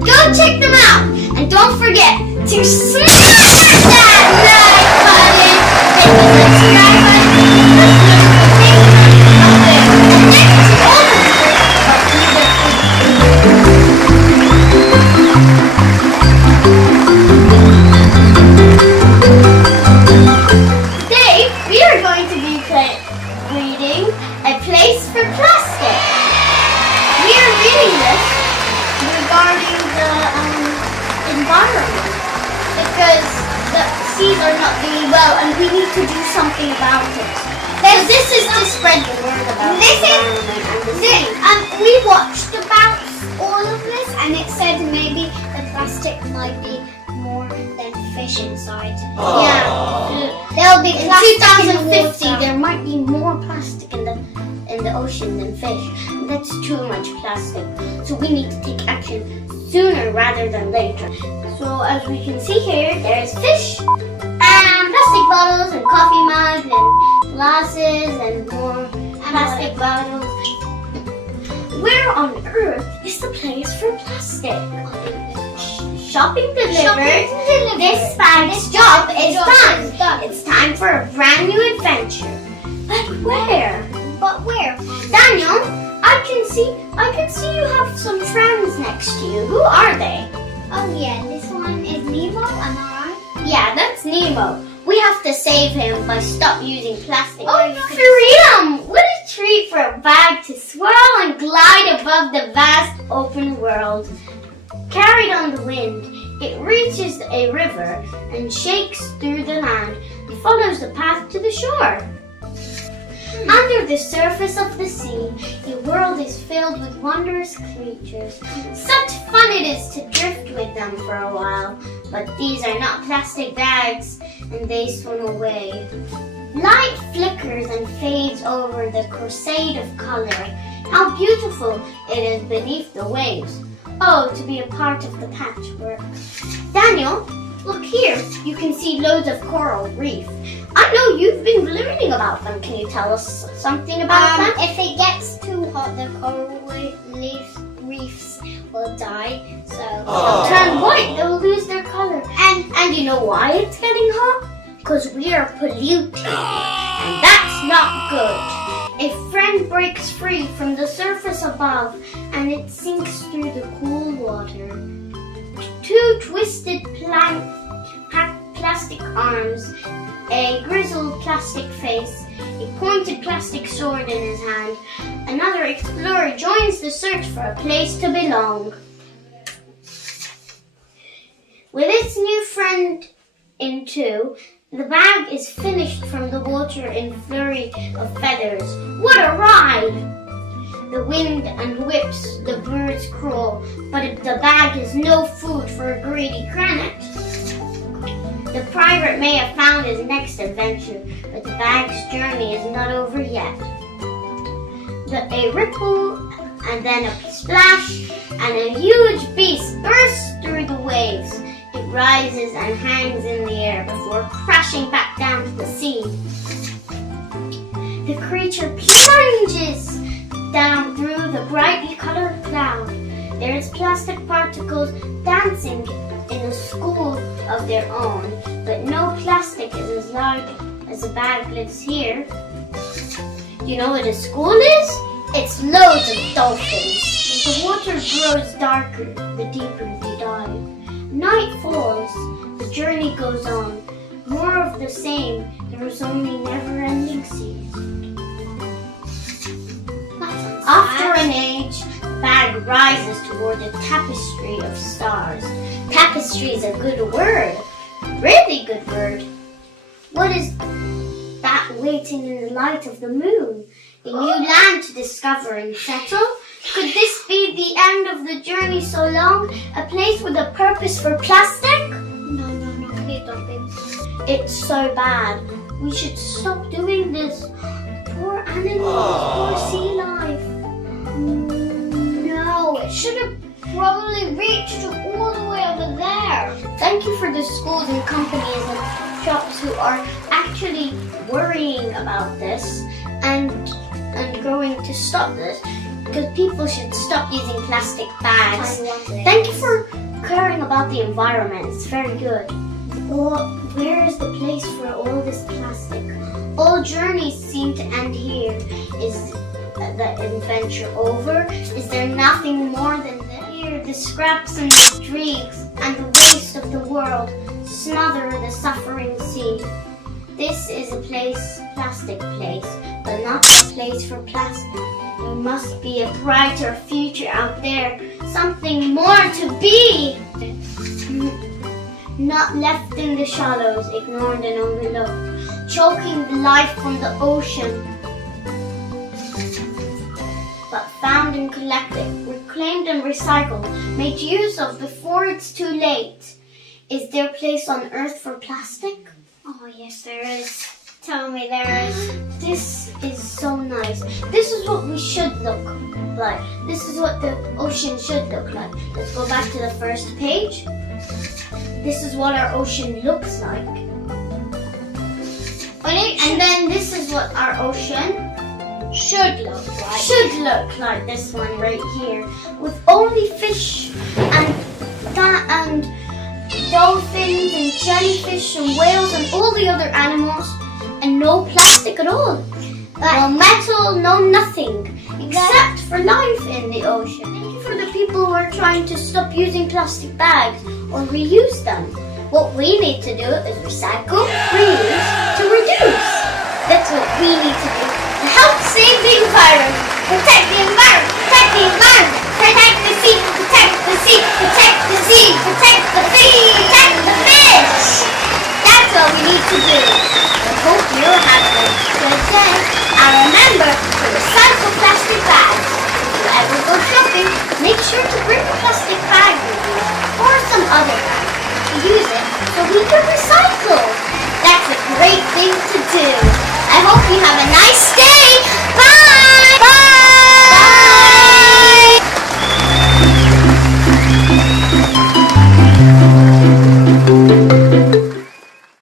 Go check them out. And don't forget to smash that like button. Hit the subscribe button. Today we are going to be reading A Place for Plastic. We are reading this regarding the environment because the seas are not doing well and we need to do something about it. So this is to spread the word about the environment and the sea. We watched about all of this and it said maybe the plastic might be more than fish inside. Yeah. There'll be In plastic in the 2050 water. there might be more plastic in the ocean than fish. That's too much plastic. So we need to take action sooner rather than later. So as we can see here, there's fish and plastic bottles and coffee mugs and glasses and more plastic bottles. Where on earth is the place for plastic? Shopping delivered. This bag's job is done. It's time for a brand new adventure. But where? Daniel, I can see you have some friends next to you. Who are they? Oh yeah, this one is Nemo, am I right? Yeah, that's Nemo. We have to save him by stop using plastic. Oh, freedom! What a treat for a bag to swirl and glide above the vast open world. Carried on the wind, it reaches a river and shakes through the land and follows the path to the shore. Under the surface of the sea, the world is filled with wondrous creatures. Such fun it is to drift with them for a while, but these are not plastic bags, and they swim away. Light flickers and fades over the crusade of color. How beautiful it is beneath the waves. Oh, to be a part of the patchwork. Daniel, look here. You can see loads of coral reef. I know you've been learning about them. Can you tell us something about them? If it gets too hot, the coral reefs will die. So They'll turn white. They'll lose their color. And you know why it's getting hot? Because we are polluting. And that's not good. A friend breaks free from the surface above and it sinks through the cool water. Two twisted plastic arms, a grizzled plastic face, a pointed plastic sword in his hand. Another explorer joins the search for a place to belong. With its new friend in tow, the bag is finished from the water in flurry of feathers. What a ride! The wind and whips, the birds crawl, but the bag is no food for a greedy granite. The pirate may have found his next adventure, but the bag's journey is not over yet. A ripple, and then a splash, and a huge beast bursts through the waves. It rises and hangs in the air before crashing back down to the sea. The creature plunges down through the brightly colored cloud. There is plastic particles dancing in a school of their own, but no plastic is as large as a bag lives here. You know what a school is? It's loads of dolphins. The water grows darker the deeper they dive. Night falls, the journey goes on. More of the same, there is only never-ending seas. After an age, the bag rises toward a tapestry of stars. Tapestry is a good word, really good word. What is that waiting in the light of the moon? A new land to discover and settle? Could this be the end of the journey so long? A place with a purpose for plastic? No, please don't be. It's so bad. We should stop doing this. Poor animals, poor sea life. No, it should have probably reached all the way over there. Thank you for the schools and companies and shops who are actually worrying about this and going to stop this. because people should stop using plastic bags. I love it. Thank you for caring about the environment. It's very good. Well, where is the place for all this plastic? All journeys seem to end here. Is the adventure over? Is there nothing more than this? Here, the scraps and the streaks and the waste of the world smother the suffering sea. This is a plastic place, but not a place for plastic. There must be a brighter future out there, something more to be. Not left in the shallows, ignored and overlooked, choking the life from the ocean, but found and collected, reclaimed and recycled, made use of before it's too late. Is there a place on Earth for plastic? Oh yes, there is. Tell me there is. This is so nice. This is what we should look like. This is what the ocean should look like. Let's go back to the first page. This is what our ocean looks like. And then this is what our ocean Should look like. should look like, this one right here, with only fish and dolphins and jellyfish and whales and all the other animals, and no plastic at all. No metal, no nothing, except for life in the ocean. Thank you for the people who are trying to stop using plastic bags or reuse them. What we need to do is recycle, reuse, to reduce. That's what we need to do to help save the environment. Protect the environment, protect the environment, protect the sea, protect the sea, protect the sea, protect the fish, protect the fish. That's what we need to do. I hope you're having a good day. And remember to recycle plastic bags. If you ever go shopping, make sure to bring a plastic bag with you or some other bag to use it so we can recycle. That's a great thing to do. I hope you have a nice day. Bye!